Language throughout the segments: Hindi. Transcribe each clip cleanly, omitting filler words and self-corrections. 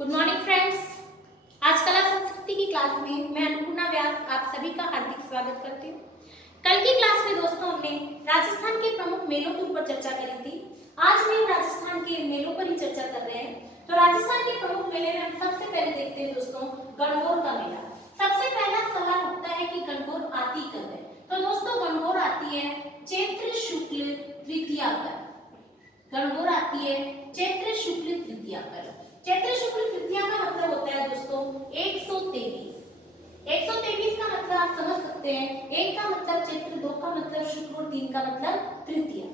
Good morning friends. आज कला संस्कृति की क्लास में मैं अन्नपूर्णा व्यास आप सभी का हार्दिक स्वागत करती हूँ। कल की क्लास में दोस्तों हमने राजस्थान के प्रमुख मेलों के ऊपर चर्चा करी थी। आज भी हम राजस्थान के मेलों पर ही चर्चा कर रहे हैं। तो राजस्थान के प्रमुख मेले में हम सबसे पहले देखते हैं दोस्तों गणगौर का मेला। सबसे पहला सवाल उठता है कि गणगौर आती कब है। तो दोस्तों गणगौर आती है चैत्र शुक्ल तृतीया पर। गणगौर आती है चैत्र शुक्ल तृतीया पर। चैत्र शुक्ल तृतीया का मतलब होता है दोस्तों 123। 123 का मतलब आप समझ सकते हैं, एक का मतलब चैत्र, दो का मतलब शुक्ल और तीन का मतलब तृतीया।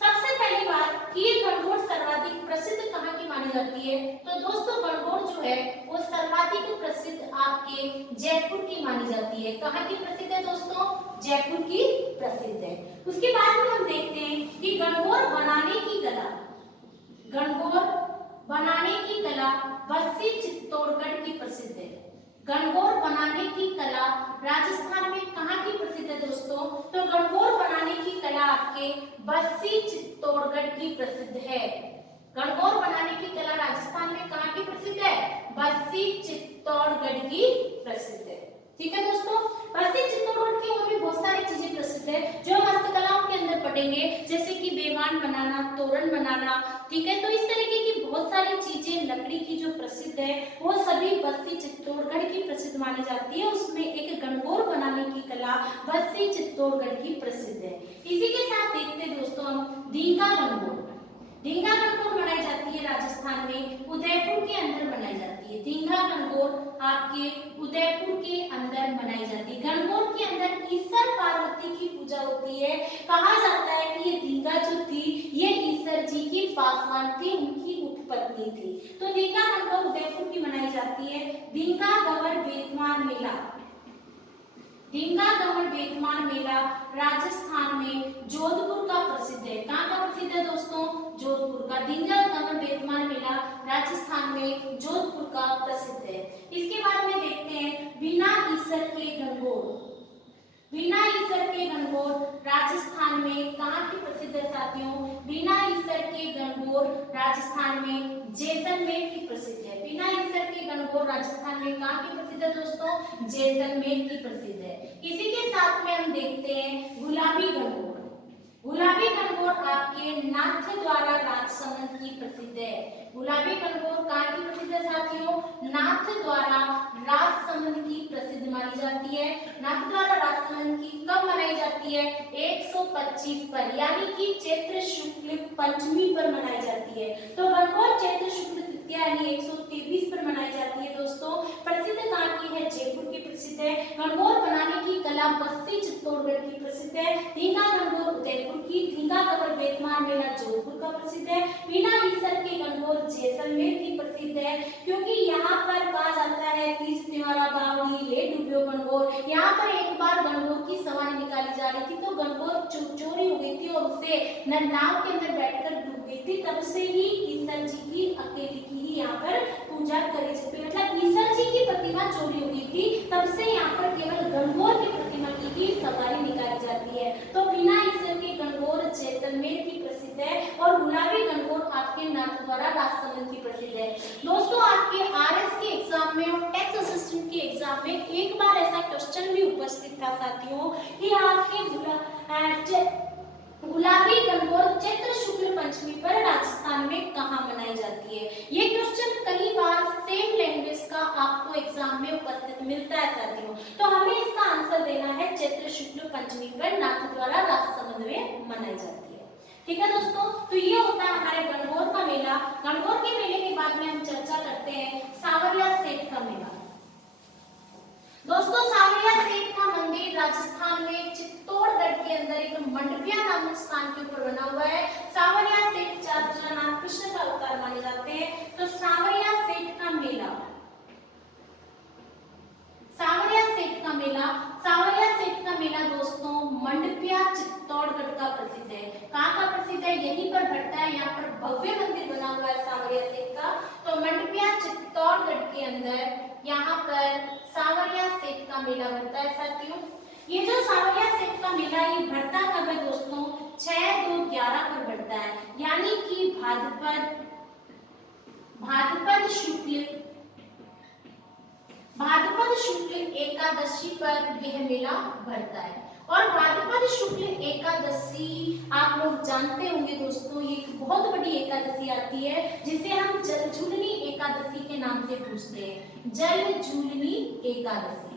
सबसे पहली बात कि ये गणगौर सर्वाधिक प्रसिद्ध कहाँ की मानी जाती है। तो दोस्तों गणगौर जो है वो सर्वाधिक प्रसिद्ध आपके जयपुर की मानी जाती है। कहाँ की प्रसिद्ध है दोस्तों? जयपुर की प्रसिद्ध है। उसके बाद में हम देखते हैं कि गणगौर बनाने की कला, गणगौर बनाने की कला बस्सी चित्तौड़गढ़ की प्रसिद्ध है। गणगौर बनाने की कला राजस्थान में कहाँ की प्रसिद्ध है दोस्तों? तो गणगौर बनाने की कला आपके बस्सी चित्तौड़गढ़ की प्रसिद्ध है। गणगौर बनाने की कला राजस्थान में कहाँ की प्रसिद्ध है? बस्सी चित्तौड़गढ़ की प्रसिद्ध है। ठीक है दोस्तों, बस्सी चित्तौड़गढ़ की और भी बहुत सारी चीजें प्रसिद्ध है जो हम हस्तकलाओं के अंदर पढ़ेंगे, जैसे कि बेवान बनाना, तोरण बनाना। ठीक है, तो इस तरीके की बहुत सारी चीजें लकड़ी की जो प्रसिद्ध है वो सभी बस्सी चित्तौड़गढ़ की प्रसिद्ध मानी जाती है। उसमें एक गणगौर बनाने की कला बस्सी चित्तौड़गढ़ की प्रसिद्ध है। इसी के साथ देखते हैं दोस्तों हम दींगा गणगौर। दींगा गणगौर मनाई जाती है राजस्थान में, उदयपुर के अंदर मनाई जाती है। दींगा गणगौर आपके उदयपुर के अंदर मनाई जाती है। गणगौर के अंदर ईश्वर पार्वती की पूजा होती है। कहा जाता है कि ये दींगा जो थी ये ईश्वर जी की पासवान थी, उनकी उपपत्नी थी। तो दींगा गणगौर उदयपुर की मनाई जाती है। दींगा गवर बेतमान मेला, दींगा गवर बेतमान मेला राजस्थान में जोधपुर का प्रसिद्ध है। कहाँ का प्रसिद्ध है दोस्तों? जोधपुर का। दींगा गवर बेतमान मेला राजस्थान में जोधपुर का प्रसिद्ध है। इसके बाद में देखते हैं बिना ईसर के गणगौर। बिना ईसर के गणगौर राजस्थान में कहाँ की प्रसिद्ध है साथियों? बिना ईसर के गणगौर राजस्थान में जैसलमेर की प्रसिद्ध है। बिना ईसर के गणगौर राजस्थान में कहाँ की प्रसिद्ध है दोस्तों? जैसलमेर की प्रसिद्ध है। इसी के साथ में हम देखते हैं गुलाबी गणगौर। गुलाबी गणगौर आपके नाथद्वारा राजसमंद की प्रसिद्ध है। गुलाबी गणगौर कहाँ की प्रसिद्ध है साथियों? नाथद्वारा राजसमंद की प्रसिद्ध मानी जाती है। नाथद्वारा राजसमंद की कब मनाई जाती है? 125 पर, यानी कि चैत्र शुक्ल पंचमी पर मनाई जाती है। तो गणगौर चैत्र शुक्ल तृतीया यानी 123 पर मनाई जाती है दोस्तों। प्रसिद्ध कहाँ की है? जयपुर की प्रसिद्ध है। गणगौर बनाने की कला बस्सी चित्तौड़गढ़ की प्रसिद्ध है। दींगा गणगौर उदयपुर की। दींगा गवर बेतमान मेला जोधपुर का प्रसिद्ध है। बिना ईसर के गणगौर जैसलमेर की प्रसिद्ध है, क्योंकि यहाँ पर कहा जाता है तीज त्योहारा बावड़ी ले डूबियो गणगौर। यहाँ पर एक बार गणगौर की सवारी निकाली जा रही थी तो गणगौर चोरी हो गई थी और उसे नाव के अंदर बैठकर डूब गई थी। तब से ही ईसर जी की अकेले की ही यहाँ पर पूजा करी जाती है। मतलब ईसर जी की प्रतिमा चोरी हो गई थी, तब से यहाँ पर केवल गणगौर की प्रतिमा की ही सवारी निकाली जाती है। तो बिना ईसर के गणगौर जैसलमेर की प्रसिद्ध है और गुलाबी गणगौर आपके नाथद्वारा राजसमंद की प्रसिद्ध है। दोस्तों आपके आरएस के एग्जाम में और टैक्स असिस्टेंट के एग्जाम में एक बार ऐसा क्वेश्चन भी उपस्थित था साथियों कि आपके गुलाबी गणगौर चैत्र शुक्ल पंचमी पर राजस्थान में कहाँ मनाई जाती है। ये क्वेश्चन कई बार सेम लैंग्वेज का आपको एग्जाम में उपस्थित मिलता है साथियों। तो हमें इसका आंसर देना है चैत्र शुक्ल पंचमी पर नाथद्वारा राजसमंद में मनाई जाती है। ठीक है दोस्तों, तो ये होता है हमारे गणगौर का मेला। गणगौर के मेले के बाद में हम चर्चा करते हैं सांवरिया सेठ का मेला। दोस्तों सांवरिया सेठ का मंदिर राजस्थान में चित्तौड़गढ़ के अंदर एक मंडपिया नामक स्थान के ऊपर बना हुआ है। सांवरिया सेठ जगन्नाथ कृष्ण का अवतार माने जाते हैं। तो सांवरिया सेठ का मेला, सांवरिया सेठ का मेला, सांवरिया सेठ का मेला दोस्तों मंडपिया चित्तौड़गढ़ का प्रसिद्ध है। कहाँ का प्रसिद्ध है? यहीं पर बढ़ता है। यहाँ पर भव्य मंदिर बना हुआ है सांवरिया सेठ का। तो मंडपिया चित्तौड़गढ़ के अंदर यहाँ पर सांवरिया सेठ का मेला बढ़ता है साथियों। ये जो सांवरिया सेठ का मेला ये बढ़ता कब है दोस्तों? 6-2-11 पर बढ़ता है, यानी कि भाद्रपद शुक्ल एकादशी पर यह मेला भरता है। और भाद्रपद शुक्ल एकादशी आप लोग जानते होंगे दोस्तों, ये एक बहुत बड़ी एकादशी आती है जिसे हम जलझूलनी एकादशी के नाम से पूछते हैं। जलझूलनी एकादशी,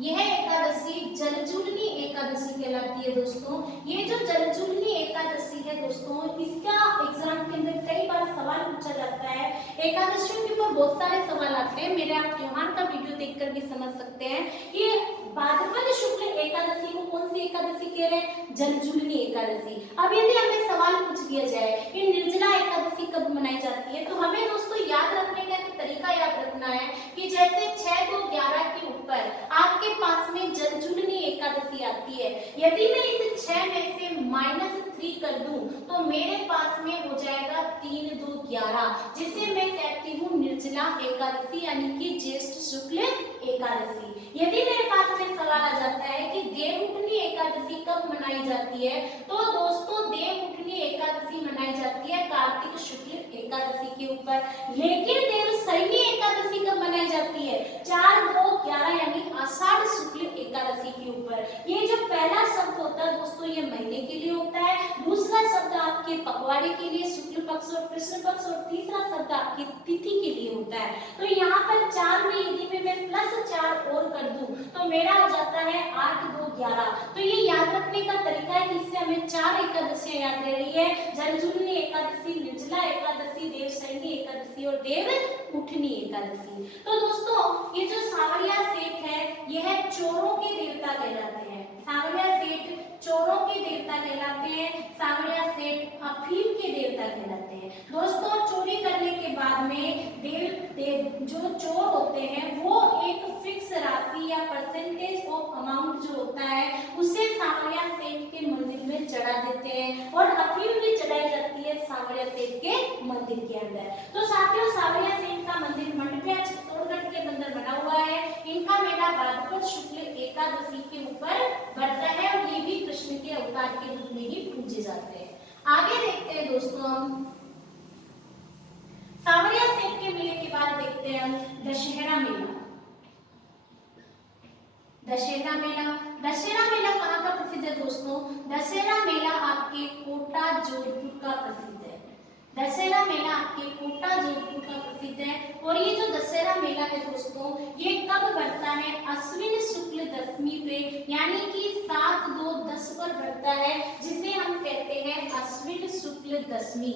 यह एकादशी जलझूलनी एकादशी कहलाती है दोस्तों। ये जो जलझूलनी एकादशी है दोस्तों, इसका एग्जाम के अंदर कई बार सवाल पूछा जाता है। एकादशियों के ऊपर बहुत सारे सवाल आते हैं, मेरे आप त्योहार का वीडियो देखकर भी समझ सकते हैं। ये भाद्रपद शुक्ल एकादशी को कौन सी एकादशी कह रहे हैं? जलझूलनी एकादशी। अब यदि हमें सवाल पूछ दिया जाए कि निर्जला एकादशी कब मनाई जाती है, तो हमें दोस्तों याद रखने का एक तरीका याद रखना है कि जैसे 6, 2, 11 के ऊपर आपके पास में जलझूलनी एकादशी आती है, यदि मैं इस 6 में से -3 कर दूं तो मेरे पास में हो जाएगा 3, 2, 11, जिसे मैं कहती हूँ निर्जला एकादशी यानी कि ज्येष्ठ शुक्ल एकादशी। यदि मेरे पास में सवाल आ जाता है कि देवउठनी एकादशी कब मनाई जाती है, तो दोस्तों देवउठनी एकादशी मनाई जाती है कार्तिक शुक्ल एकादशी के ऊपर। लेकिन देवशयनी एकादशी कब मनाई जाती है? 4, 2, 11 यानी आषाढ़ शुक्ल एकादशी के ऊपर। ये जो पहला शब्द होता है दोस्तों, ये महीने के लिए होता है। दूसरा शब्द आपके पखवाड़े के लिए शुक्ल पक्ष और कृष्ण पक्ष, और तीसरा शब्द आपकी तिथि के लिए होता है। तो यहाँ पर 4 में यदि मैं +4 और कर दूं तो मेरा हो जाता है 8, 2, 11। तो ये याद रखने का तरीका है कि इससे हमें 4 एकादशियां याद रह रही है। जलझूलनी एकादशी, निर्जला एकादशी, देवशयनी एकादशी और देवउठनी एकादशी। तो दोस्तों ये जो सांवरिया सेठ है, यह चोरों के देवता कहलाते हैं। सांवरिया सेठ चोरों के देवता कहलाते हैं। सांवरिया सेठ अफीम के देवता कहलाते हैं। दोस्तों चोरी करने के बाद में जो चोर होते हैं वो एक फिक्स राशि या परसेंटेज ऑफ अमाउंट जो होता है उसे सांवरिया सेठ के मंदिर में चढ़ा देते हैं, और अफीम भी चढ़ाई जाती है सांवरिया सेठ के मंदिर के अंदर। तो साथियों सांवरिया सेठ का मंदिर मंडपिया चित्तौड़गढ़ के अंदर बना हुआ है। इनका मेला भाद्रपद शुक्ल एकादशी के ऊपर बढ़ता है, और ये भी कृष्ण के अवतार के रूप में ही पूजे जाते हैं। आगे देखते हैं दोस्तों हम सांवरिया सेठ के मेले के बाद देखते हैं हम दशहरा मेला। दशहरा मेला कहाँ का प्रसिद्ध है दोस्तों? दशहरा मेला आपके कोटा जोधपुर का प्रसिद्ध है। दशहरा मेला आपके कोटा जोधपुर का प्रसिद्ध है। और ये जो दशहरा मेला है दोस्तों, ये कब बढ़ता है? अश्विन शुक्ल दशमी पे, यानी कि 7, 2, 10 पर बढ़ता है, जिसे हम कहते हैं अश्विन शुक्ल दशमी।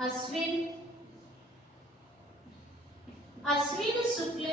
अश्विन शुक्ल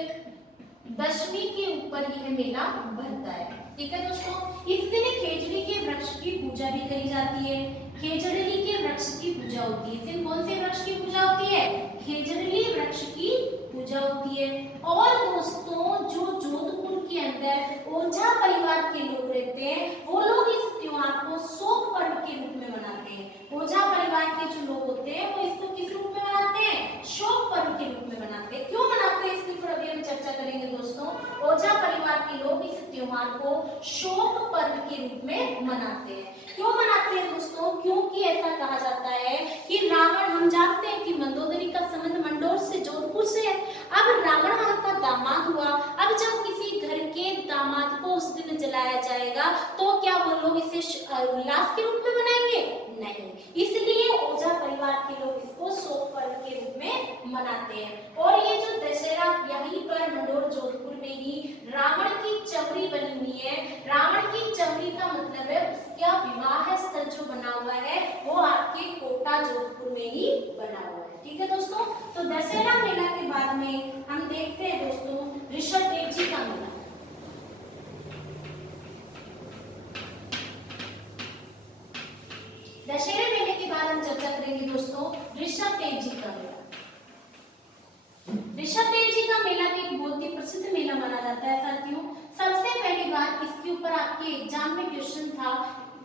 दशमी के ऊपर यह मेला भरता है। ठीक है दोस्तों, इस दिन खेजड़ी के वृक्ष की पूजा भी करी जाती है। खेजड़ली के वृक्ष की पूजा होती है। इस दिन कौन से वृक्ष की पूजा होती है? खेजड़ली वृक्ष की पूजा होती है। और दोस्तों जो जोधपुर के अंदर ओझा परिवार के लोग रहते हैं, वो लोग इस त्योहार को शोक पर्व के रूप में मनाते हैं। ओझा परिवार के जो लोग होते हैं वो इसको किस रूप में मनाते हैं? शोक पर्व के रूप में मनाते हैं। क्यों मनाते हैं इसके ऊपर अभी हम चर्चा करेंगे दोस्तों। ओझा परिवार के लोग इस त्योहार को शोक पर्व के रूप में मनाते हैं। क्यों मनाते हैं दोस्तों? क्योंकि ऐसा कहा जाता है कि रावण, हम जानते हैं कि मंदोदरी का संबंध मंडोर से, जोधपुर से है। अब रावण वहां का दामाद हुआ। अब जब किसी घर के दामाद को उस दिन जलाया जाएगा तो क्या वो लोग इसे उल्लास के रूप में मनाएंगे? नहीं। इसलिए ओझा परिवार के लोग इसको शोक पर्व के रूप में मनाते हैं। और ये जो दशहरा यहीं पर मंडोर जोधपुर में ही रावण की चमड़ी बनी हुई है। रावण की चमड़ी का मतलब है उसका विवाह स्थल जो बना हुआ है वो आपके कोटा जोधपुर में ही बना हुआ है। ठीक है दोस्तों, तो दशहरा मेला के बाद में हम देखते हैं दोस्तों ऋषभ देव जी का मेला। दशहरे मेले के बाद हम चर्चा करेंगे दोस्तों ऋषभ देव जी का मेला। ऋषभ देव जी का मेला भी एक बहुत ही प्रसिद्ध मेला माना जाता है साथियों। सबसे पहली बार इसके ऊपर आपके एग्जाम में क्वेश्चन था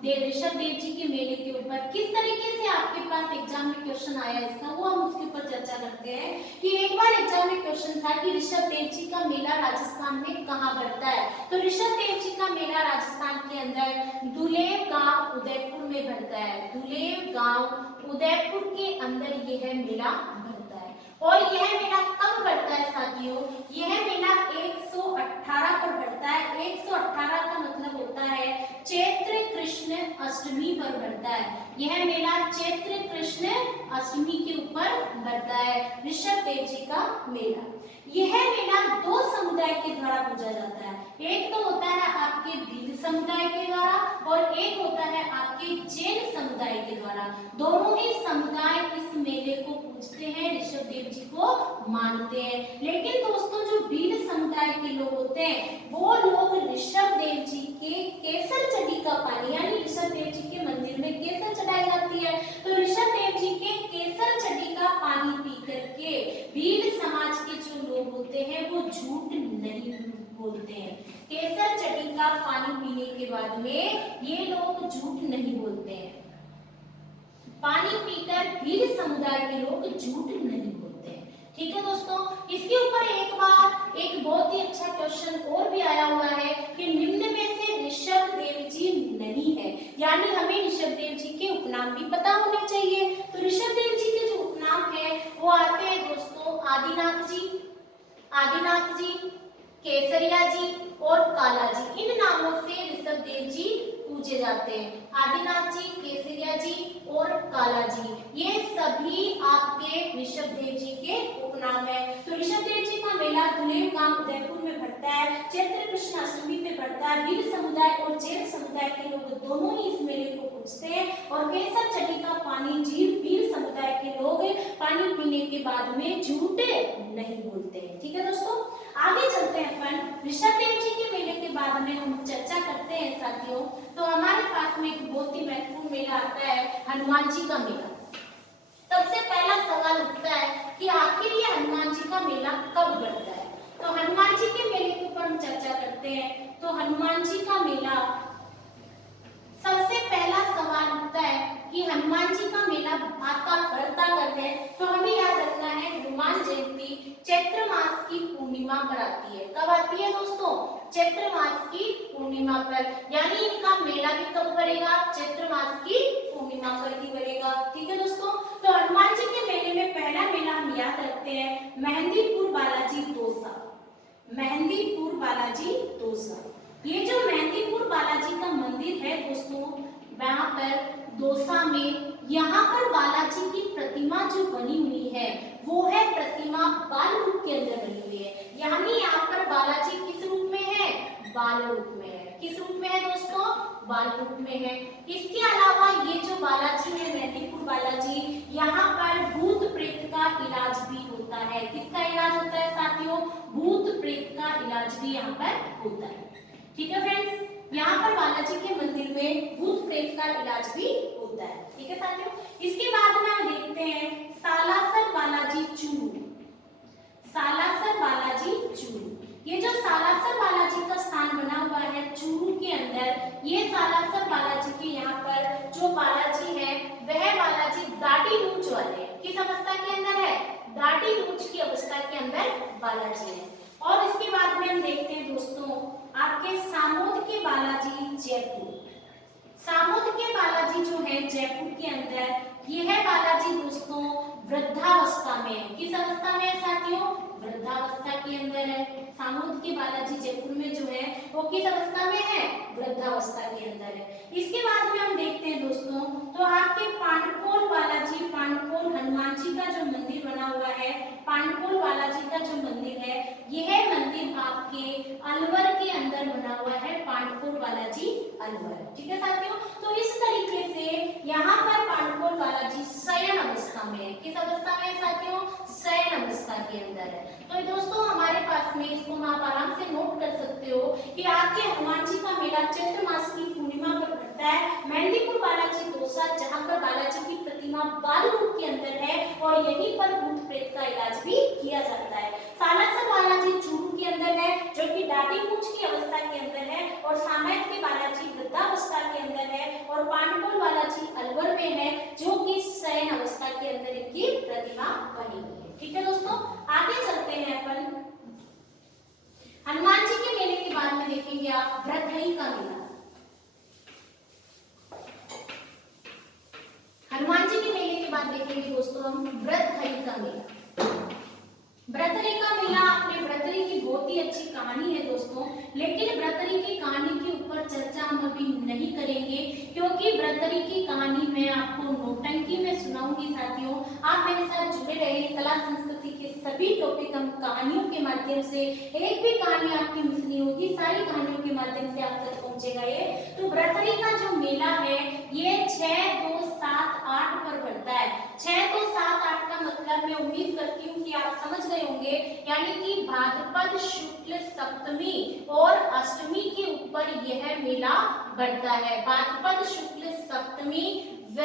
ऋषभ देव जी के मेले के ऊपर। किस तरीके से आपके पास एग्जाम में क्वेश्चन आया इसका, वो हम उसके ऊपर चर्चा करते हैं। कि एक बार एग्जाम में क्वेश्चन था कि ऋषभ देव जी का मेला राजस्थान में कहाँ बढ़ता है। तो ऋषभ देव जी का मेला राजस्थान के अंदर दुलेव गांव उदयपुर में बढ़ता है। दुलेव गांव उदयपुर के अंदर यह मेला बढ़ता है। और यह मेला कब बढ़ता है साथियों? यह मेला 118 पर बढ़ता है। 118 का मतलब होता है चैत्र कृष्ण अष्टमी पर बढ़ता है। यह मेला चैत्र कृष्ण अष्टमी के ऊपर बढ़ता है, ऋषभ देव जी का मेला। यह मेला दो समुदाय के द्वारा पूजा जाता है। एक तो होता है आपके भील समुदाय के द्वारा और एक होता है आपके जैन समुदाय के द्वारा। दोनों ही समुदाय इस मेले को पूजते हैं, ऋषभ देव जी को मानते हैं। लेकिन दोस्तों जो भील समुदाय के लोग होते हैं वो लोग ऋषभ देव जी के केसर चढ़ी का पानी, यानी ऋषभ देव जी के मंदिर में केसर चढ़ाई जाती है, तो ऋषभ देव जी के केसर चढ़ी का पानी पी करके भील समाज के जो लोग होते हैं वो झूठ नहीं बोलते हैं। केसर चढ़ी का पानी पीने के बाद में ये लोग झूठ नहीं बोलते हैं। पानी पीकर भील समुदाय के लोग झूठ नहीं बोलते हैं। ठीक है दोस्तों, इसके ऊपर एक बार एक बहुत ही अच्छा क्वेश्चन और भी आया हुआ है कि निम्न में से ऋषभ देव जी नहीं है, यानी हमें ऋषभ देव जी के उपनाम भी पता होने चाहिए। तो ऋषभ देव जी के जो उपनाम है वो आते हैं दोस्तों आदिनाथ जी, केसरिया जी और काला जी। इन नामों से ऋषभ देव जी पूजे जाते हैं। आदिनाथ जी, केसरिया जी और काला जी, ये सभी आपके ऋषभ देव जी के उपनाम है। तो ऋषभ देव जी का मेला दुलेव गांव उदयपुर में पड़ता है, चैत्र कृष्ण अष्टमी पे पड़ता है। भील समुदाय और जैन समुदाय के लोग दोनों ही इस मेले को पूजते हैं और केसर चढ़ी का पानी भील समुदाय के लोग पानी पीने के बाद में झूठ नहीं बोलते हैं। ठीक है दोस्तों, आगे चलते हैं अपन ऋषभ देव जी के मेले के बारे में हम चर्चा करते हैं साथियों। तो हमारे पास में एक बहुत ही महत्वपूर्ण मेला आता है हनुमान जी का मेला। सबसे पहला सवाल उठता है कि आखिर ये हनुमान जी का मेला कब बढ़ता है? तो हनुमान जी के मेले के ऊपर हम चर्चा करते हैं। तो हनुमान जी का मेला, सबसे पहला सवाल उठता है कि हनुमान जी का मेला बढ़ता कब है? तो हमें याद रखना है हनुमान जयंती चैत्र मास की पूर्णिमा पर आती है। कब आती है दोस्तों? चैत्र मास की पूर्णिमा पर, यानी इनका मेला भी कब पड़ेगा? चैत्र मास की पूर्णिमा पर ही पड़ेगा। ठीक है दोस्तों, तो हनुमान जी के मेले में पहला मेला हम याद रखते हैं मेहंदीपुर बालाजी दौसा। मेहंदीपुर बालाजी दौसा, ये जो मेहंदीपुर बालाजी का मंदिर है दोस्तों, वहां पर दौसा में, यहाँ पर बालाजी की प्रतिमा जो बनी हुई है वो है प्रतिमा बाल रूप के अंदर बनी हुई है, यानी यहाँ पर बालाजी किस रूप में है? बाल रूप में है। किस रूप में है दोस्तों? बाल रूप में है। इसके अलावा ये जो बालाजी है मेहंदीपुर बालाजी, यहाँ पर भूत प्रेत का इलाज भी होता है। किसका इलाज होता है साथियों? भूत प्रेत का इलाज भी यहाँ पर होता है। ठीक है फ्रेंड्स, यहाँ पर बालाजी के मंदिर में भूत प्रेत का इलाज भी होता है। ठीक है साथियों, इसके बाद में हम देखते हैं सालासर बालाजी चूरू। सालासर बालाजी चूरू, ये जो सालासर बालाजी का स्थान बना हुआ है चूरू के अंदर, ये सालासर बालाजी के यहाँ पर जो बालाजी है वह बालाजी दाढ़ी मूंछ वाले, किस अवस्था के अंदर है? दाढ़ी मूंछ की अवस्था के अंदर बालाजी है। और इसके बाद में हम देखते हैं दोस्तों आपके सामोद के बालाजी जयपुर। सामोद के बालाजी जो है जयपुर के अंदर, यह बालाजी दोस्तों वृद्धावस्था में है। किस अवस्था में है साथियों? वृद्धावस्था के अंदर है। सामोद के बालाजी जयपुर में जो है वो किस अवस्था में है? वृद्धावस्था के अंदर है। इसके बाद में हम देखते हैं दोस्तों तो आपके पांडकोल बालाजी, पांडकोल हनुमान जी का जो मंदिर बना हुआ है, पांडकोल बालाजी का जो मंदिर है, यह मंदिर आपके अलवर के अंदर बना हुआ है, पांडकोल बालाजी अलवर। ठीक है साथियों, तो इस तरीके से यहाँ पर पांडकोल बालाजी शयन अवस्था में है। किस अवस्था में साथियों? शयन अवस्था के अंदर है। तो दोस्तों हमारे पास में इसको आप आराम से नोट कर सकते हो कि आपके हनुमान जी का मेला चैत्र मास की पूर्णिमा पर पड़ता है मेहंदीपुर बालाजी दौसा, जहाँ पर बालाजी की प्रतिमा बाल रूप के अंदर है और यहीं पर भूत प्रेत का इलाज भी किया जाता है। सालासर बालाजी चूरू के अंदर है जो कि दाढ़ी मूंछ की अवस्था के अंदर है, और सामयिक के बालाजी वृद्धावस्था के अंदर है, और पांडकोल बालाजी अलवर में है जो कि शयन अवस्था के अंदर इनकी प्रतिमा बनी हुई है। ठीक है दोस्तों, आगे चलते हैं अपन हनुमान जी के मेले के बाद में देखेंगे आप व्रतहई का मेला। हनुमान जी के मेले के बाद देखेंगे दोस्तों हम व्रतहई का मेला। हम अभी नहीं करेंगे, क्योंकि ब्रतरी की कहानी मैं आपको नौटंकी में सुनाऊंगी साथियों। आप मेरे साथ जुड़े रहे, कला संस्कृति के सभी टॉपिक हम कहानियों के माध्यम से, एक भी कहानी आपकी मिस नहीं होगी, सारी कहानियों के माध्यम से आप तक पहुंचेगा ये। तो ब्रतरी का जो मेला है ये 6, 2, 7, 8 पर बढ़ता है। 6, 2, 7, 8 का मतलब मैं उम्मीद करती हूँ कि आप समझ गए होंगे, यानी कि भाद्रपद शुक्ल सप्तमी और अष्टमी के ऊपर यह मेला बढ़ता है। भाद्रपद शुक्ल सप्तमी व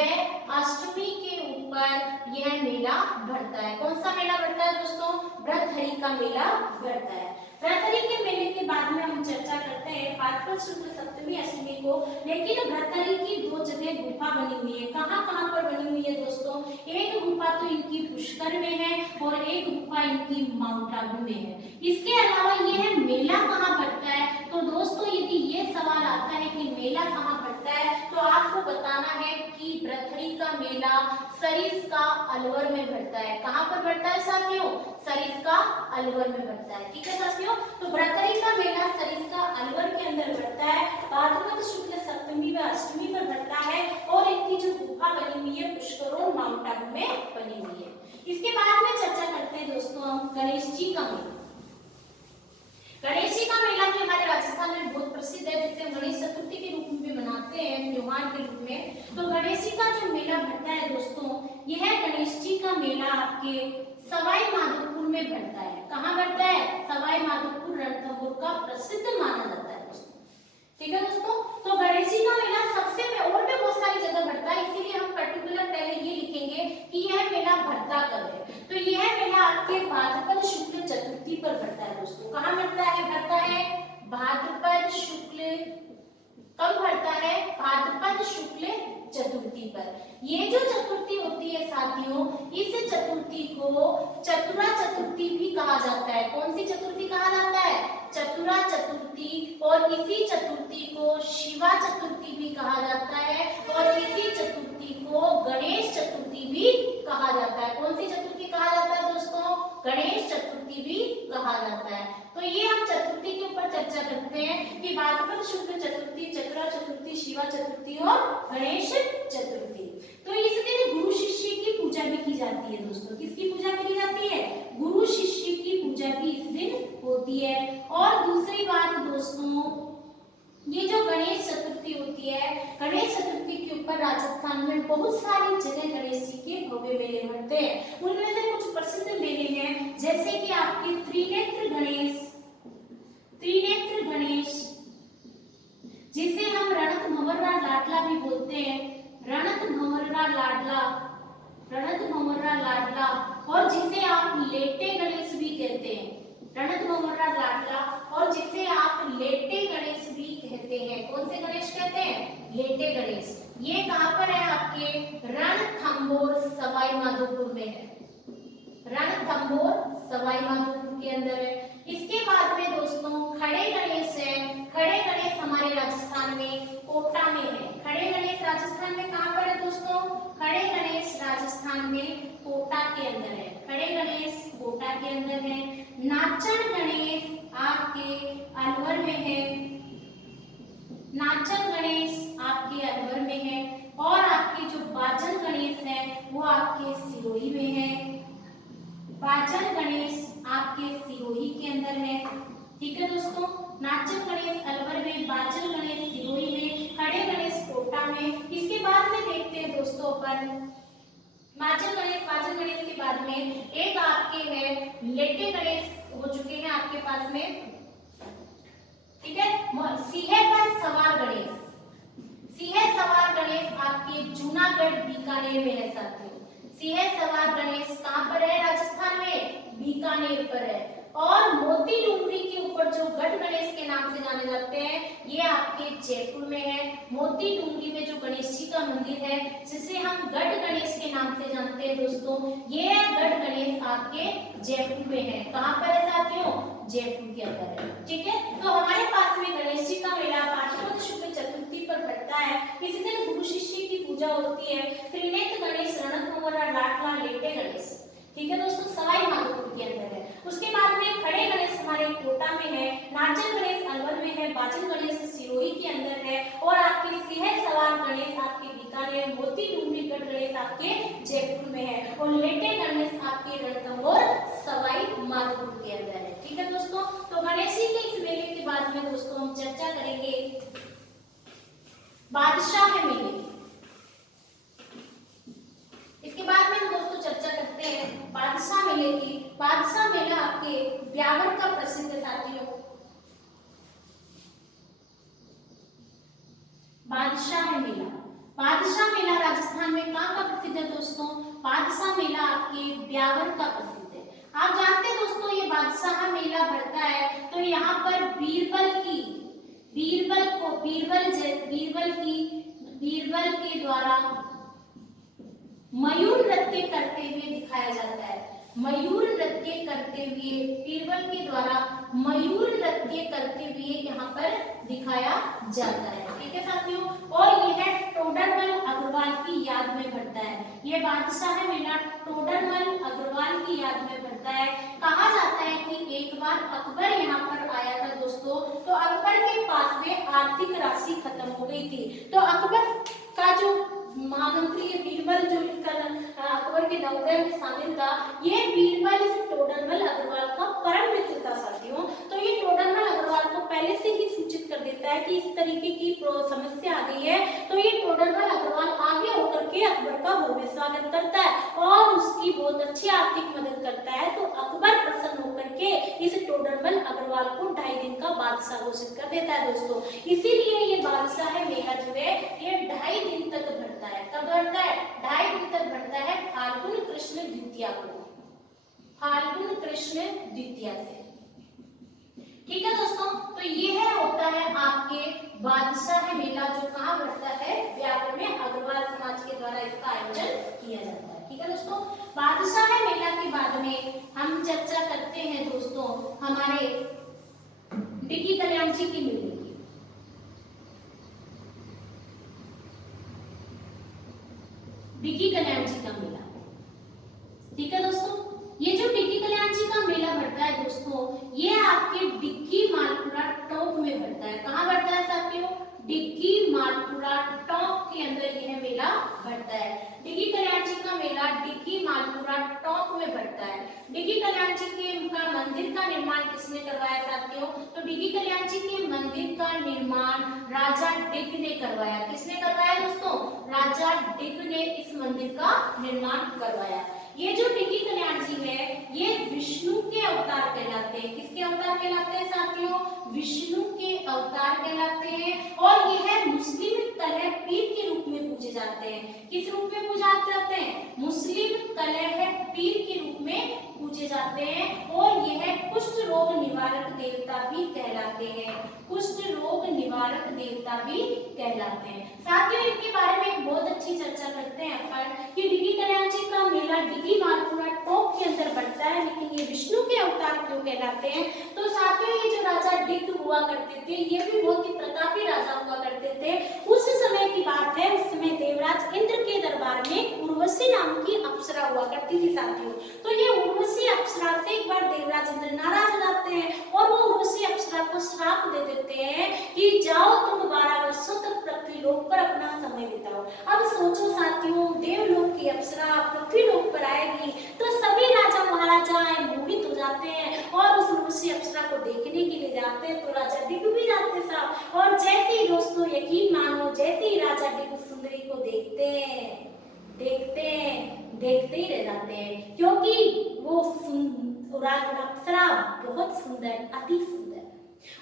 अष्टमी के ऊपर यह मेला बढ़ता है। कौन सा मेला बढ़ता है दोस्तों? ब्रतहरि का मेला बढ़ता है। ब्रतहरि के मेले के बाद में हम चर्चा करते हैं भाद्रपद शुक्ल सप्तमी अष्टमी को। लेकिन ब्रतहरि की 2 जगह गुफा बनी हुई है। कहाँ कहाँ पर बनी हुई है दोस्तों? एक गुफा तो इनकी पुष्कर में है और एक गुफा इनकी माउंट आबू में है। इसके अलावा यह मेला कहाँ बढ़ता है? तो दोस्तों यदि ये सवाल आता है कि मेला कहाँ बढ़ता है, तो आपको बताना है कि ब्रतहरि का मेला सरिस्का अलवर में बढ़ता है। कहाँ पर बढ़ता है साथियों? सरिस्का अलवर में बढ़ता है। ठीक है साथियों, तो ब्रतहरि का मेला सरिस्का अलवर के अंदर बढ़ता है। भाद्रपद शुक्ल सप्तमी व अष्टमी पर बढ़ता है और इनकी जो गुफा बनी हुई है पुष्कर और माउंट आबू में बनी हुई है। इसके बाद में चर्चा करते हैं दोस्तों हम गणेश जी का मेला। गणेश जी का मेला भी हमारे राजस्थान में बहुत प्रसिद्ध है, जिसे हम गणेश चतुर्थी के रूप में भी मनाते हैं, त्योहार के रूप में। तो गणेश जी का जो मेला बढ़ता है दोस्तों, यह गणेश जी का मेला आपके सवाई माधोपुर में बढ़ता है। कहाँ बढ़ता है? सवाई माधोपुर रणथंभौर का प्रसिद्ध माना जाता है दोस्तों। ठीक है दोस्तों, तो गणेश जी का मेला सबसे और भी बहुत सारी जगह बढ़ता है, इसीलिए हम पर्टिकुलर पहले ये लिखेंगे कि यह मेला बढ़ता कब है। तो यह मेला आपके भाद्रपद शुक्ल चतुर्थी पर बढ़ता है दोस्तों। कहाँ बढ़ता है? भाद्रपद शुक्ल, कब बढ़ता है? भाद्रपद शुक्ल चतुर्थी पर। ये जो चतुर्थी होती है साथियों, इस चतुर्थी को चतुरा चतुर्थी भी कहा जाता है। कौन सी चतुर्थी कहा जाता है? चतुरा चतुर्थी। और इसी चतुर्थी को शिवा चतुर्थी भी कहा जाता है और इसी चतुर्थी को गणेश चतुर्थी भी कहा जाता है। कौन सी चतुर्थी कहा जाता है दोस्तों? गणेश चतुर्थी भी कहा जाता है। तो ये हम चतुर्थी के ऊपर चर्चा करते हैं कि भाद्रपद शुक्ल चतुर्थी, चतुरा चतुर्थी, शिवा चतुर्थी और गणेश चतुर्थी। तो इस दिन गुरु शिष्य की पूजा भी की जाती है दोस्तों। किसकी पूजा की जाती है? गुरु शिष्य की पूजा भी इस दिन होती है। और दूसरी बात दोस्तों, ये जो गणेश चतुर्थी होती है, गणेश चतुर्थी के ऊपर राजस्थान में बहुत सारी जगह गणेश जी के भव्य मेले बढ़ते हैं। उनमें से कुछ प्रसिद्ध मेले हैं, जैसे कि आपके त्रिनेत्र गणेश, जिसे हम रणत भंवरा लाडला भी बोलते हैं, रणत भंवरा लाडला, और जिसे आप लेटे गणेश भी कहते हैं। रणत भंवरा लाडला और जिसे आप लेटे गणेश भी कहते हैं। कौन से गणेश कहते हैं? लेटे गणेश। ये कहाँ पर है? आपके रणथंभौर सवाई माधोपुर में है। रणथंभौर सवाई माधोपुर के अंदर है। इसके बाद में दोस्तों खड़े गणेश है। खड़े गणेश हमारे राजस्थान में कोटा में है। खड़े गणेश राजस्थान में कहाँ पर है दोस्तों? खड़े गणेश राजस्थान में कोटा के अंदर है। खड़े गणेश कोटा के अंदर है। नाचन गणेश आपके अलवर में है। नाचन गणेश आपके अलवर में है। और आपके जो बाजन गणेश है वो आपके सिरोही में है। बाजन गणेश आपके सिरोही के अंदर है। ठीक है दोस्तों, नाचन गणेश अलवर में, बाजन गणेश सिरोही में, खड़े गणेश कोटा में। इसके बाद में देखते हैं दोस्तों अपन बाजन गणेश के बाद में एक आपके है लेटे गणेश हो चुके हैं आपके पास में। ठीक है, सिंह पर सवार गणेश, सिंह सवार गणेश आपके जूनागढ़ बीकानेर में है साथियों। सिंह सवार गणेश कहाँ पर है? राजस्थान में बीकानेर पर है। और मोती डूंगरी के ऊपर जो गढ़ गणेश के नाम से जाने जाते हैं, ये आपके जयपुर में है। मोती डूंगरी में जो गणेश जी का मंदिर है, जिसे हम गढ़ गणेश के नाम से जानते हैं दोस्तों, ये गढ़ गणेश आपके जयपुर में है। कहाँ पर है साथियों? जयपुर के अंदर है। ठीक है, तो हमारे पास में गणेश जी का मेला भाद्रपद शुक्ल चतुर्थी पर बढ़ता है। इसी दिन गुरु शिष्य की पूजा होती है। त्रिनेत्र गणेश, रणत भंवरा लाडला, लेटे गणेश, ठीक है दोस्तों, सवाई माधोपुर के अंदर है। उसके बाद में खड़े गणेश हमारे कोटा में है। नाचन गणेश अलवर में है। बाजन गणेश सिरोही के अंदर है। आपके जयपुर में है और लेटे गणेश आपके रणथंभौर सवाई माधोपुर के अंदर है। ठीक है दोस्तों, तो गणेश जी के इस मेले के बाद में दोस्तों हम चर्चा करेंगे बादशाह मेले। इसके बाद में हम दोस्तों चर्चा करते हैं बादशाह मेले की। बादशाह मेला आपके ब्यावर का प्रसिद्ध साथियों। बादशाह मेला, बादशाह मेला राजस्थान में कहाँ का प्रसिद्ध है दोस्तों? बादशाह मेला आपके ब्यावर का प्रसिद्ध है। आप जानते हैं दोस्तों ये बादशाह मेला भरता है तो यहाँ पर बीरबल के द्वारा मयूर नृत्य करते हुए दिखाया जाता है। मयूर नृत्य करते हुए बीरबल के द्वारा मयूर नृत्य करते हुए यहाँ पर दिखाया जाता है। ठीक है साथियों, और यह टोडरमल अग्रवाल की याद में भरता है। यह बादशाह मेला टोडरमल अग्रवाल की याद में भरता है। कहा जाता है कि एक बार अकबर यहाँ पर आया था दोस्तों, तो अकबर के पास में आर्थिक राशि खत्म हो गई थी, तो अकबर का जो महामंत्री बीरबल जो अकबर के दौरे में शामिल था, ये बीरबल इस टोडरमल अग्रवाल का परम मित्र था साथियों। तो ये टोडरमल अग्रवाल को पहले से ही सूचित कर देता है कि इस तरीके की समस्या आ गई है, तो ये टोडरमल अग्रवाल आगे होकर के अकबर का भव्य स्वागत करता है और उसकी बहुत अच्छी आर्थिक मदद करता है। तो अकबर प्रसन्न होकर के इस टोडरमल अग्रवाल को 2.5 दिन का बादशाह घोषित कर देता है दोस्तों। इसीलिए ये बादशाह मेला जो है ये 2.5 दिन तक भरता है। कब भरता है? 2.5 दिन तक भरता है फाल्गुन कृष्ण द्वितीया को, फाल्गुन कृष्ण द्वितीया से। ठीक है दोस्तों, तो यह होता है आपके बादशाह मेला जो कहाँ भरता है? ब्यावर में अग्रवाल समाज के द्वारा इसका आयोजन किया जाता है। ठीक है दोस्तों, बादशाह मेला के बाद में हम चर्चा करते हैं दोस्तों हमारे डिकी कल्याण जी की मेले की। डिकी कल्याण जी का मेला। ठीक है दोस्तों, ये जो डिकी कल्याण जी का मेला भरता है दोस्तों, ये आपके डिक्की मालपुरा टोंक में भरता है। कहाँ भरता है साथियों? डिक्की मालपुरा टोंक के अंदर यह मेला भरता है। डिकी कल्याण जी का मेला डिक्की मालपुरा टोंक में भरता है। डिकी कल्याण जी के मंदिर का निर्माण किसने करवाया साथियों? तो डिकी कल्याण जी के मंदिर का निर्माण राजा डिग ने करवाया। किसने करवाया दोस्तों? राजा डिग ने इस मंदिर का निर्माण करवाया। ये जो डिकी कल्याण जी है ये विष्णु के अवतार कहलाते हैं। किसके अवतार कहलाते हैं साथियों? विष्णु के अवतार कहलाते हैं और यह मुस्लिम कलह पीर के रूप में पूजे जाते हैं। किस रूप में पूजा जाते हैं? मुस्लिम कलह पीर के रूप में पूजे जाते हैं और यह कुष्ठ रोग निवारक देवता भी कहलाते हैं। कुष्ठ रोग निवारक देवता भी कहलाते हैं। साथियों इनके बारे में बहुत अच्छी चर्चा करते हैं अपन कि डिकी कल्याण जी का मेला डिकी मालपुरा टोंक के अंदर बढ़ता है, लेकिन ये विष्णु के अवतार क्यों कहलाते हैं? तो साथियों ये जो राजा डिग हुआ करते थे ये भी बहुत ही प्रतापी राजा हुआ करते थे। उस समय की बात है, उस समय देवराज इंद्र के दरबार में उर्वशी नाम की अप्सरा हुआ करती थी साथियों। तो ये उर्वशी अप्सरा से एक बार देवराज इंद्र नाराज हो जाते हैं और वो उर्वशी अप्सरा को श्राप दे देते हैं कि जाओ तुम 12 वर्षों तक पृथ्वीलोक पर अपना समय बिताओ। अब सोचो साथियों, देवलोक की अप्सरा पृथ्वीलोक पर आएगी तो सभी राजा महाराजा मोहित हो जाते हैं और उस उर्वशी अप्सरा को देखने के लिए जाते हैं। तो राजा डिग भी जाते साहब, और जैसे ही दोस्तों यकीन मानो जैसे ही राजा डिग उस सुंदरी को देखते हैं देखते ही रह जाते हैं, क्योंकि वो अप्सरा बहुत सुंदर, अति सुंदर।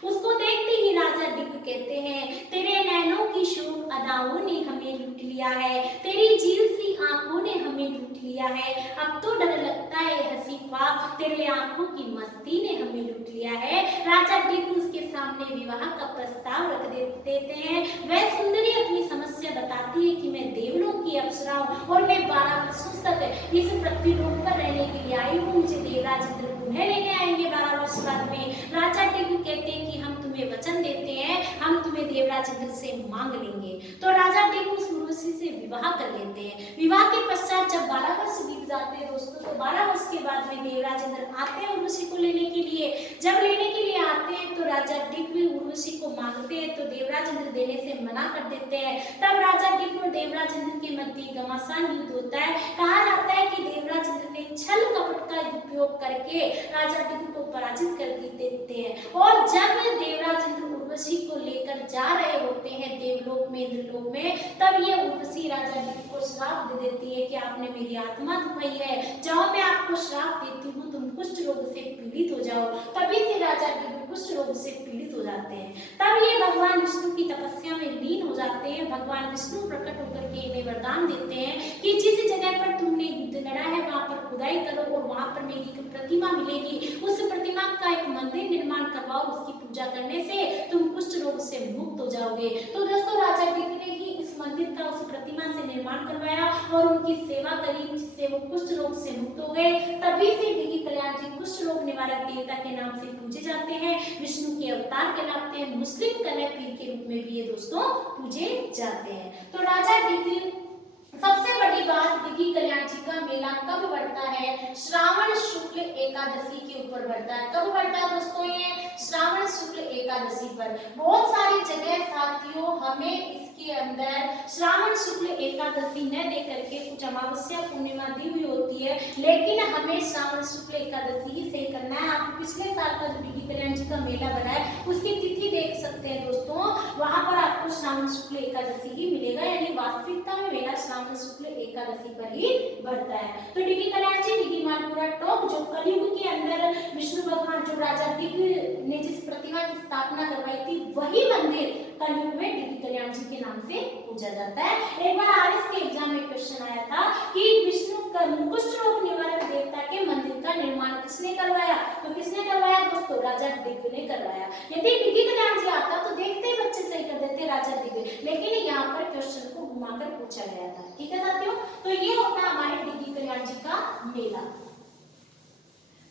उसको देखते ही राजा डिग कहते हैं तेरे नैनों की शोभ अदाओं ने हमें लूट लिया है, तेरी झील सी आंखों ने हमें लूट लिया है। अब तो डर लगता है हंसी ख्वाब, तेरे आंखों की मस्ती ने हमें लूट लिया है। राजा डिग उसके सामने विवाह का प्रस्ताव रख देते हैं। वह सुंदरी अपनी समस्या बताती है कि मैं देवलोक की अप्सरा हूँ और मैं 12 वर्षों तक इस पृथ्वीलोक पर रहने के लिए आई हूँ। मुझे देवराज इंद्र पुनः लेने आएंगे 12 वर्ष बाद में। राजा डिग कहते हैं कि हम तुम्हें वचन देते हैं, हम तुम्हें देवराज इंद्र से मांग लेंगे। तो राजा डिग उस उर्वशी से विवाह कर लेते हैं। विवाह के पश्चात जब 12 वर्ष बीत जाते हैं दोस्तों, तो 12 वर्ष के बाद में देवराज इंद्र आते हैं उर्वशी को लेने के लिए। जब लेने के लिए आते हैं तो राजा दिव्य उर्वशी को मांगते हैं, तो देवराज इंद्र देने से मना कर देते हैं। तब राजा दिव्य और देवराज इंद्र के मध्य घमासान युद्ध होता है। कहा जाता है कि देवराज इंद्र ने छल कपट का उपयोग करके राजा दिव्य को पराजित कर देते हैं। और जब देवराज इंद्र उर्वशी को लेकर जा रहे होते हैं देवलोक में, इंद्रलोक में, तब ये उर्वशी राजा दिव्य को श्राप दे देती है कि आपने मेरी आत्मा दुखाई है, जाओ मैं आपको श्राप देती हूँ, तुम कुष्ठ रोग से पीड़ित हो जाओ। तभी से राजा दिव्य कुष्ठ रोग से पीड़ित हो जाते हैं। तब ये भगवान विष्णु की तपस्या में लीन हो जाते हैं। भगवान विष्णु प्रकट होकर के इन्हें वरदान देते हैं कि जिस जगह पर तुमने युद्ध लड़ा है वहां पर खुदाई करो और वहां पर मेरी एक प्रतिमा मिलेगी, उस प्रतिमा का एक मंदिर निर्माण करवाओ, उसकी पूजा करने से तुम कुष्ठ रोग से मुक्त हो जाओगे। तो दोस्तों राजा दिव्य ने ही इस मंदिर का उस प्रतिमा से निर्माण करवाया और उनकी सेवा करी, जिससे वो कुष्ठ रोग से मुक्त हो गए। तभी से डिगी कल्याण जी कुष्ठ रोग निवारक देवता के नाम से पूजे जाते हैं, विष्णु के अवतार कहलाते हैं, मुस्लिम कन्या पीर के रूप में भी ये दोस्तों पूजे जाते हैं। तो राजा दिव्य, सबसे बड़ी बात, डिगी कल्याण जी का मेला कब बढ़ता है? श्रावण शुक्ल एकादशी के ऊपर बढ़ता है। कब बढ़ता है दोस्तों? ये श्रावण शुक्ल एकादशी पर। बहुत सारी जगह साथियों हमें इसके अंदर श्रावण शुक्ल एकादशी न दे करके कुछ अमावस्या पूर्णिमा दी हुई होती है, लेकिन हमें श्रावण शुक्ल एकादशी ही सही करना है। आप पिछले साल का जो डिगी कल्याण जी का मेला बना है उसकी तिथि देख सकते हैं दोस्तों, वहां पर आपको श्रावण शुक्ल एकादशी ही मिलेगा, यानी वास्तविकता में मेला श्रावण शुक्ल एकादशी पर ही बढ़ता है। तो डिगी कल्याण जी, डिगी मालपुरा टॉप, जो कलयुग के अंदर विष्णु भगवान, जो राजा दिव्य ने जिस प्रतिमा की स्थापना करवाई थी, वही मंदिर कलयुग में डिगी कल्याण जी के नाम से पूजा जाता है। एक बार आरएस के एग्जाम में क्वेश्चन आया था कि विष्णु कुष्ठ रोग निवारक देवता के मंदिर का निर्माण किसने करवाया? तो किसने करवाया दोस्तों? राजा दिव्य ने करवाया। यदि डिगी कल्याण जी आता तो देखते ही बच्चे सही कर देते राजा दिव्य, लेकिन यहाँ पर क्वेश्चन को घुमाकर पूछा गया था। ठीक है साथियों, तो ये होता है हमारे डिगी कल्याण जी का मेला।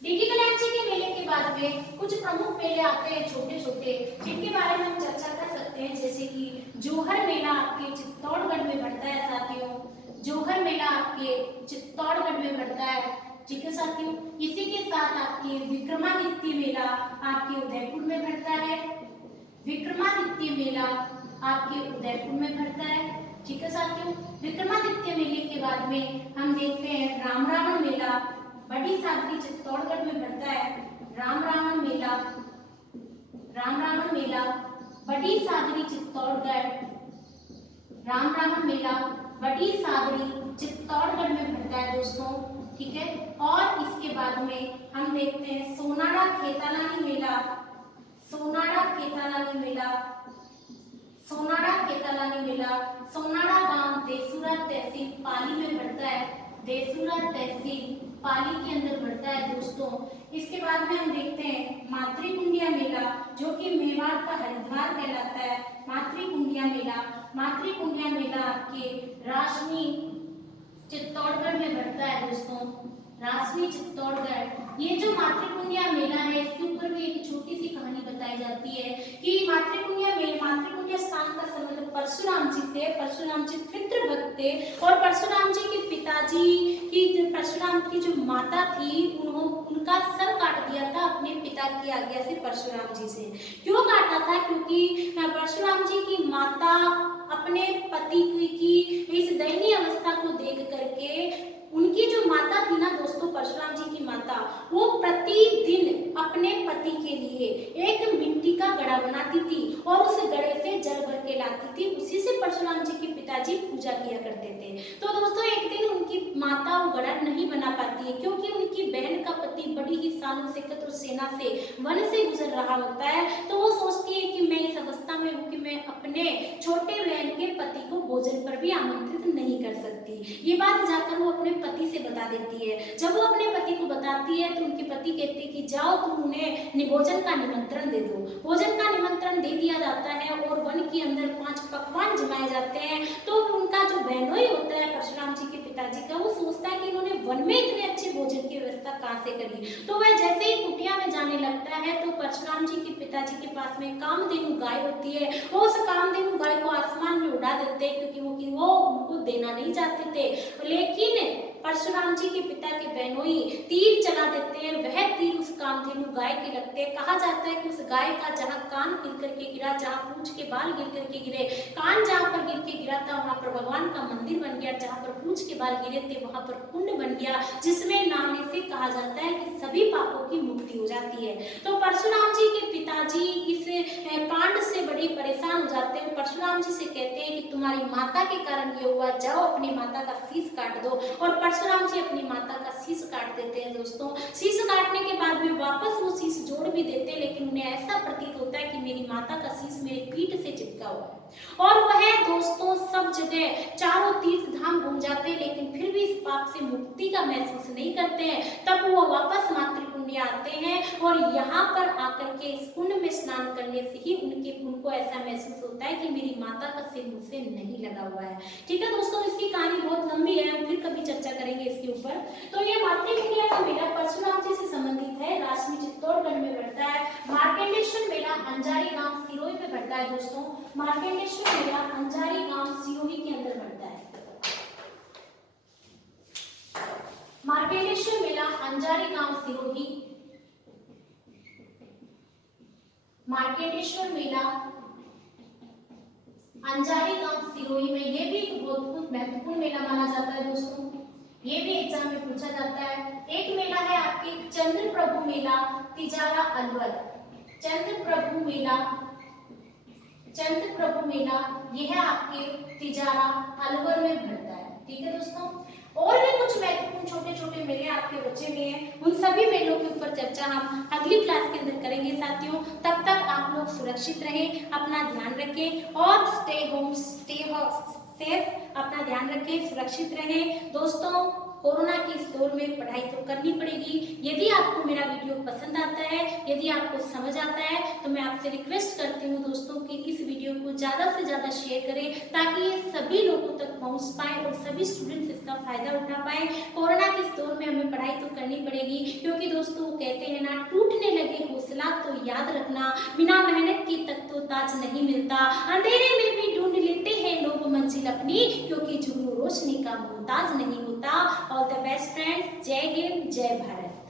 डिगी कल्याण जी के मेले के बाद में कुछ प्रमुख मेले आते हैं छोटे छोटे, जिनके बारे में हम चर्चा कर सकते हैं, जैसे कि जोहर मेला आपके चित्तौड़गढ़ में बढ़ता है साथियों। जोहर मेला आपके चित्तौड़गढ़ में बढ़ता है। ठीक है साथियों, इसी के साथ आपके विक्रमादित्य मेला आपके उदयपुर में बढ़ता है। विक्रमादित्य मेला आपके उदयपुर में बढ़ता है। ठीक है साथियों, विक्रमादित्य मेले के बाद में हम देखते हैं राम रावण मेला बड़ी सादरी चित्तौड़गढ़ में बढ़ता है। राम रावण मेला बड़ी सादरी चित्तौड़गढ़, राम रावण मेला बड़ी सादरी चित्तौड़गढ़ में बढ़ता है दोस्तों। ठीक है, और इसके बाद में हम देखते हैं सोनाड़ा खेतालानी मेला, सोनाड़ा गांव देसुरा तहसील पाली में बढ़ता है। देसुरा तहसील पाली के अंदर बढ़ता है दोस्तों। इसके बाद में हम देखते हैं मातृकुंडिया मेला, जो कि मेवाड़ का हरिद्वार कहलाता है। मातृकुंडिया मेला आपके रासनी चित्तौड़गढ़ में बढ़ता है दोस्तों। रासनी चित्तौड़गढ़, ये जो मातृकुंडिया मेला है इसके ऊपर भी एक छोटी सी कहानी बताई जाती है कि मातृकुंडिया स्थान का संबंध परशुराम जी से। परशुराम जी पितृभक्त थे और परशुराम जी के पिताजी की, परशुराम की जो माता थी, उनका सर काट दिया था अपने पिता की आज्ञा से परशुराम जी से। क्यों काटा था? क्योंकि परशुराम जी की माता अपने पति की इस दयनीय अवस्था को देख करके, उनकी जो माता थी ना दोस्तों, परशुराम जी की माता, वो प्रतिदिन अपने पति के लिए एक मिट्टी का घड़ा बनाती थी और उस घड़े से जल भर के लाती थी। उसी से परशुराम जी के पिताजी पूजा किया करते थे। तो दोस्तों एक दिन उनकी माता वो घड़ा नहीं बना पाती है, क्योंकि उनकी बहन का पति बड़ी ही सालों से कठोर सेना से वन से गुजर रहा होता है। तो वो सोचती है कि मैं इस अवस्था में हूँ कि मैं अपने छोटे बहन के पति को भोजन पर भी आमंत्रित नहीं कर सकती। ये बात जाकर वो अपने पति से बता देती है। जब वो अपने पति को बताती है तो उनके पति कहते हैं कि जाओ तुम उन्हें भोजन का निमंत्रण दे दो। भोजन का निमंत्रण दे दिया जाता है और वन के अंदर 5 पकवान जमाए जाते हैं। तो उनका जो बहनोई होता है परशुराम जी के पिताजी का, वो सोचता है कि इन्होंने वन में इतने अच्छे भोजन की व्यवस्था कहाँ से करी। तो वह जैसे ही कुटिया में जाने लगता है तो परशुराम जी के पिताजी के पास में कामधेनु गाय होती है। वो उस कामधेनु गाय को आसमान में उड़ा देते हैं, क्योंकि वो उनको देना नहीं चाहते थे। लेकिन परशुराम जी के पिता के बहनोई तीर चला देते हैं। वह तीर उस कामधेनु गाय के लगते हैं। कहा जाता है कि उस गाय का जहाँ कान गिर करके गिरा, जहाँ पूंछ के बाल गिर करके गिरे, कान जहाँ पर गिर के गिरा था वहां पर भगवान का मंदिर बन गया, जहाँ पर पूंछ के बाल गिरे थे वहां पर कुंड बन गया, जिसमें नहाने से कहा जाता है कि सभी पापों की मुक्ति हो जाती है। तो परशुराम जी के पिताजी इस कांड से बड़े परेशान हो जाते हैं। परशुराम जी से कहते हैं कि तुम्हारी माता के कारण ये हुआ, जाओ अपनी माता का शीश काट दो। और परशुराम जी अपनी माता का शीश काट देते हैं। दोस्तों, शीश काटने के बाद में वापस वो शीश जोड़ भी देते हैं, लेकिन उन्हें ऐसा प्रतीत होता है कि मेरी माता का शीश मेरे पीठ से चिपका हुआ है। और वह दोस्तों सब जगह चारों तीर्थ धाम घूम जाते हैं, लेकिन फिर भी इस पाप से मुक्ति का महसूस नहीं करते हैं। तब वो वापस मातृकुंड आते हैं और यहाँ पर आकर के इस कुंड में स्नान करने से ही उनको ऐसा महसूस होता है कि मेरी माता का सिर मुझसे नहीं लगा हुआ है। ठीक है दोस्तों, इसकी कहानी बहुत लंबी है, हम फिर कभी चर्चा करेंगे इसके ऊपर। तो ये मातृकुंड का मेला परशुराम जी से संबंधित है, राजधानी चित्तौड़गढ़ में पड़ता है। मार्कंडेश्वर मेला अंजारी गांव सिरोही में पड़ता है। दोस्तों, मार्कंडेश्वर मेला अंजारी गांव सिरोही के अंदर पड़ता है। मार्कंडेश्वर मेला अंजारी गांव सिरोही, मार्कंडेश्वर मेला अंजारी गांव सिरोही में, ये भी एक बहुत महत्वपूर्ण मेला माना जाता है। दोस्तों, ये भी एग्जाम में पूछा जाता है। एक मेला है आपके चंद्र प्रभु मेला तिजारा अलवर। चंद्र प्रभु मेला, चंद्र प्रभु मेला यह है आपके तिजारा अलवर में पड़ता है। ठीक है दोस्तों, और भी कुछ महत्वपूर्ण छोटे छोटे मेले आपके बचे हुए हैं, उन सभी मेलों के ऊपर चर्चा हम अगली क्लास के अंदर करेंगे साथियों। तब तक आप लोग सुरक्षित रहें, अपना ध्यान रखें और स्टे होम स्टे सेफ, अपना ध्यान रखें, सुरक्षित रहें। दोस्तों, कोरोना के इस दौर में पढ़ाई तो करनी पड़ेगी। यदि आपको मेरा वीडियो पसंद आता है, यदि आपको समझ आता है, तो मैं आपसे रिक्वेस्ट करती हूँ दोस्तों कि इस वीडियो को ज़्यादा से ज़्यादा शेयर करें, ताकि ये सभी लोगों तक पहुँच पाए और सभी स्टूडेंट्स इसका फायदा उठा पाए। कोरोना के इस दौर में हमें पढ़ाई तो करनी पड़ेगी, क्योंकि दोस्तों कहते हैं ना, टूटने लगे हौसला तो याद रखना, बिना मेहनत के तक तो ताज नहीं मिलता, अंधेरे में भी ढूंढ लेते हैं लोग मंजिल अपनी, क्योंकि जुगनू रोशनी का मोहताज नहीं होता। ऑल द बेस्ट फ्रेंड्स, जय हिंद, जय भारत।